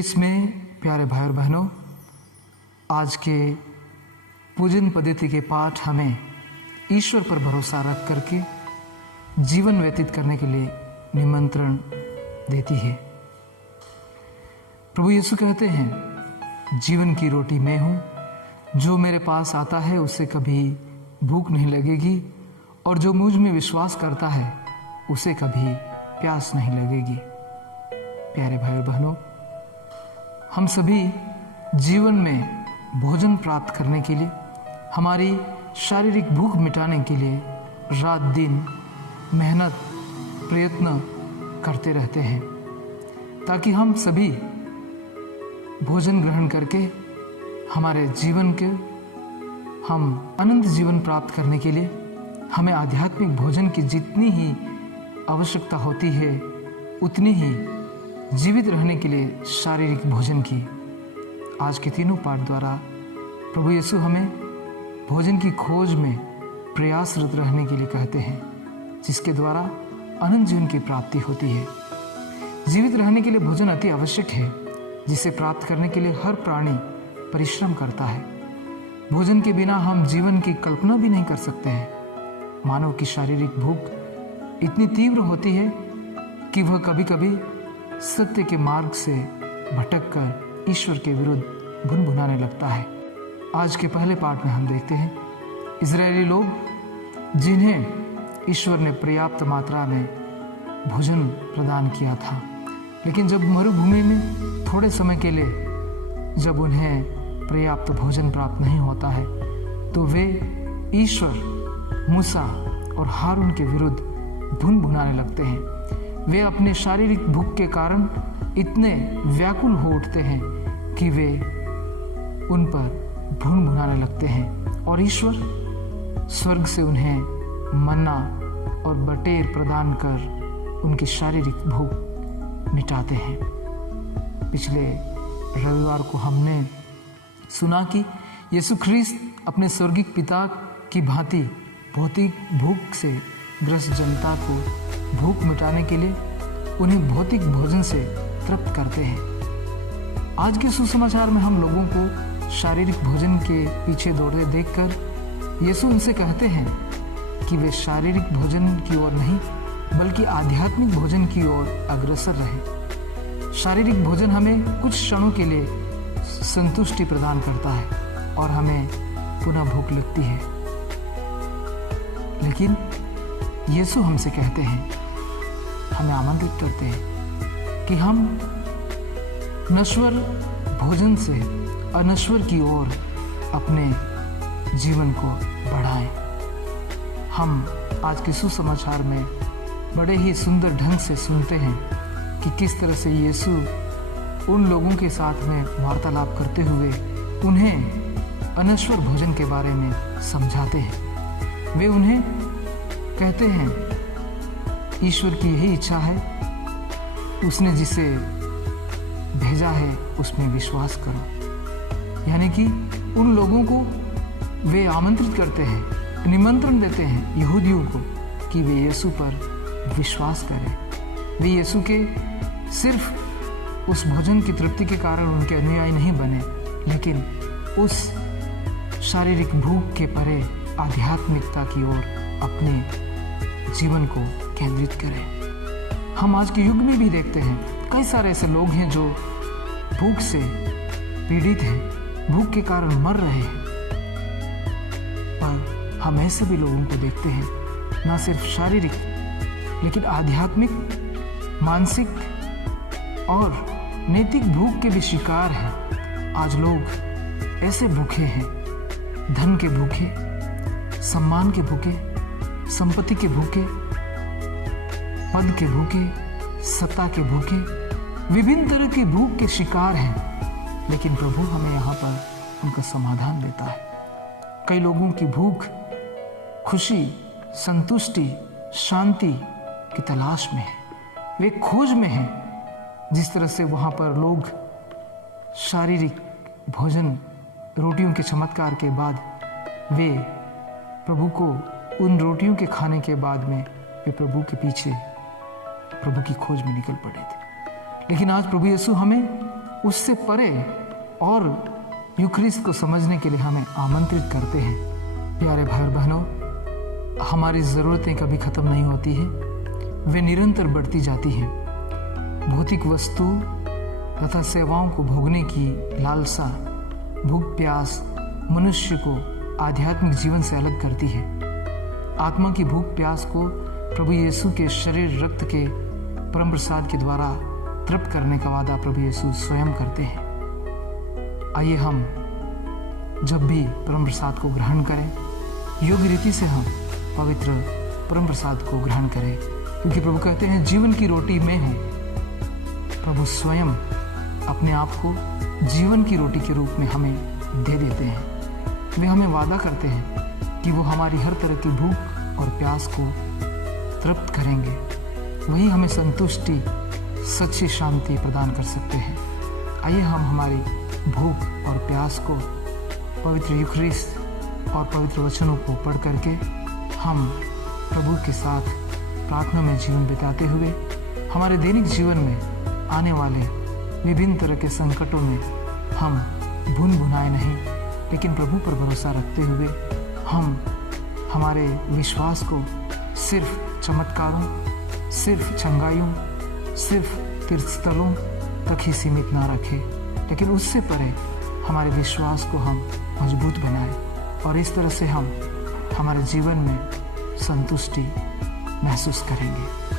ख्रिस्त में प्यारे भाई और बहनों, आज के पूजन पद्धति के पाठ हमें ईश्वर पर भरोसा रख करके जीवन व्यतीत करने के लिए निमंत्रण देती है। प्रभु यीशु कहते हैं, जीवन की रोटी मैं हूँ, जो मेरे पास आता है उसे कभी भूख नहीं लगेगी और जो मुझ में विश्वास करता है उसे कभी प्यास नहीं लगेगी। प्यारे भाई और बहनों, हम सभी जीवन में भोजन प्राप्त करने के लिए, हमारी शारीरिक भूख मिटाने के लिए रात दिन मेहनत प्रयत्न करते रहते हैं ताकि हम सभी भोजन ग्रहण करके हमारे जीवन के हम अनंत जीवन प्राप्त करने के लिए हमें आध्यात्मिक भोजन की जितनी ही आवश्यकता होती है उतनी ही जीवित रहने के लिए शारीरिक भोजन की। आज के तीनों पाठ द्वारा प्रभु यीशु हमें भोजन की खोज में प्रयासरत रहने के लिए कहते हैं, जिसके द्वारा अनंत जीवन की प्राप्ति होती है। जीवित रहने के लिए भोजन अति आवश्यक है, जिसे प्राप्त करने के लिए हर प्राणी परिश्रम करता है। भोजन के बिना हम जीवन की कल्पना भी नहीं कर सकते हैं। मानव की शारीरिक भूख इतनी तीव्र होती है कि वह कभी कभी सत्य के मार्ग से भटककर ईश्वर के विरुद्ध भुनभुनाने लगता है। आज के पहले पाठ में हम देखते हैं, इजरायली लोग जिन्हें ईश्वर ने पर्याप्त मात्रा में भोजन प्रदान किया था, लेकिन जब मरुभूमि में थोड़े समय के लिए जब उन्हें पर्याप्त भोजन प्राप्त नहीं होता है तो वे ईश्वर, मूसा और हारून के विरुद्ध भुनभुनाने लगते हैं। वे अपने शारीरिक भूख के कारण इतने व्याकुल हो उठते हैं कि वे उन पर भुनभुनाने लगते हैं और ईश्वर स्वर्ग से उन्हें मन्ना और बटेर प्रदान कर उनकी शारीरिक भूख मिटाते हैं। पिछले रविवार को हमने सुना कि यीशु ख्रिस्त अपने स्वर्गिक पिता की भांति भौतिक भूख से ग्रस्त जनता को भूख मिटाने के लिए उन्हें भौतिक भोजन से तृप्त करते हैं। आज के सुसमाचार में हम लोगों को शारीरिक भोजन के पीछे दौड़ते देखकर यीशु उनसे कहते हैं कि वे शारीरिक भोजन की ओर नहीं बल्कि आध्यात्मिक भोजन की ओर अग्रसर रहे। शारीरिक भोजन हमें कुछ क्षणों के लिए संतुष्टि प्रदान करता है और हमें पुनः भूख लगती है, लेकिन यीशु हमसे कहते हैं, हमें आमंत्रित करते हैं कि हम नश्वर भोजन से अनश्वर की ओर अपने जीवन को बढ़ाएं। हम आज के सुसमाचार में बड़े ही सुंदर ढंग से सुनते हैं कि किस तरह से यीशु उन लोगों के साथ में वार्तालाप करते हुए उन्हें अनश्वर भोजन के बारे में समझाते हैं। वे उन्हें कहते हैं, ईश्वर की यही इच्छा है, उसने जिसे भेजा है उसमें विश्वास करो। यानी कि उन लोगों को वे आमंत्रित करते हैं, निमंत्रण देते हैं यहूदियों को कि वे यीशु पर विश्वास करें। वे यीशु के सिर्फ उस भोजन की तृप्ति के कारण उनके अनुयायी नहीं बने, लेकिन उस शारीरिक भूख के परे आध्यात्मिकता की ओर अपने जीवन को केंद्रित करें। हम आज के युग में भी देखते हैं कई सारे ऐसे लोग हैं जो भूख से पीड़ित हैं, भूख के कारण मर रहे हैं। पर हम ऐसे भी लोगों को देखते हैं, ना सिर्फ शारीरिक लेकिन आध्यात्मिक, मानसिक और नैतिक भूख के भी शिकार हैं। आज लोग ऐसे भूखे हैं, धन के भूखे, सम्मान के भूखे, संपत्ति के भूखे, पद के भूखे, सत्ता के भूखे, विभिन्न तरह की भूख के शिकार हैं। लेकिन प्रभु हमें यहाँ पर उनका समाधान देता है। कई लोगों की भूख खुशी, संतुष्टि, शांति की तलाश में है, वे खोज में हैं। जिस तरह से वहाँ पर लोग शारीरिक भोजन, रोटियों के चमत्कार के बाद वे प्रभु को उन रोटियों के खाने के बाद में वे प्रभु के पीछे, प्रभु की खोज में निकल पड़े थे। लेकिन आज प्रभु यीशु हमें उससे परे और यूक्रिस्ट को समझने के लिए हमें आमंत्रित करते हैं। प्यारे भाई और बहनों, हमारी ज़रूरतें कभी ख़त्म नहीं होती हैं, वे निरंतर बढ़ती जाती हैं। भौतिक वस्तु तथा सेवाओं को भोगने की लालसा, भूख प्यास मनुष्य को आध्यात्मिक जीवन से अलग करती है। आत्मा की भूख प्यास को प्रभु यीशु के शरीर रक्त के परम प्रसाद के द्वारा तृप्त करने का वादा प्रभु यीशु स्वयं करते हैं। आइए हम जब भी परम प्रसाद को ग्रहण करें, योग्य रीति से हम पवित्र परम प्रसाद को ग्रहण करें, क्योंकि प्रभु कहते हैं जीवन की रोटी मैं हूँ। प्रभु स्वयं अपने आप को जीवन की रोटी के रूप में हमें दे देते हैं। वे हमें वादा करते हैं कि वो हमारी हर तरह की भूख और प्यास को तृप्त करेंगे। वही हमें संतुष्टि, सच्ची शांति प्रदान कर सकते हैं। आइए हम हमारी भूख और प्यास को पवित्र यूखरिस्ट और पवित्र वचनों को पढ़ करके हम प्रभु के साथ प्रार्थना में जीवन बिताते हुए हमारे दैनिक जीवन में आने वाले विभिन्न तरह के संकटों में हम भून भुनाए नहीं, लेकिन प्रभु पर भरोसा रखते हुए हम हमारे विश्वास को सिर्फ चमत्कारों, सिर्फ चंगाइयों, सिर्फ तीर्थस्थलों तक ही सीमित ना रखें, लेकिन उससे परे हमारे विश्वास को हम मजबूत बनाएं और इस तरह से हम हमारे जीवन में संतुष्टि महसूस करेंगे।